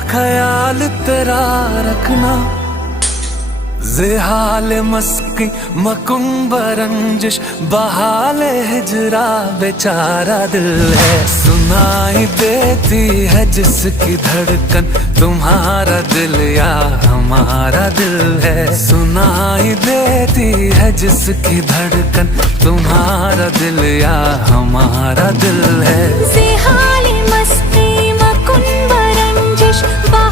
ख्याल तेरा रखना, ज़ेहाल मस्की मकुम्ब रंजिश बहाल हिजरा बेचारा दिल है। सुनाई देती है जिसकी धड़कन तुम्हारा दिल या हमारा दिल है। सुनाई देती है जिसकी धड़कन तुम्हारा दिल या हमारा दिल है।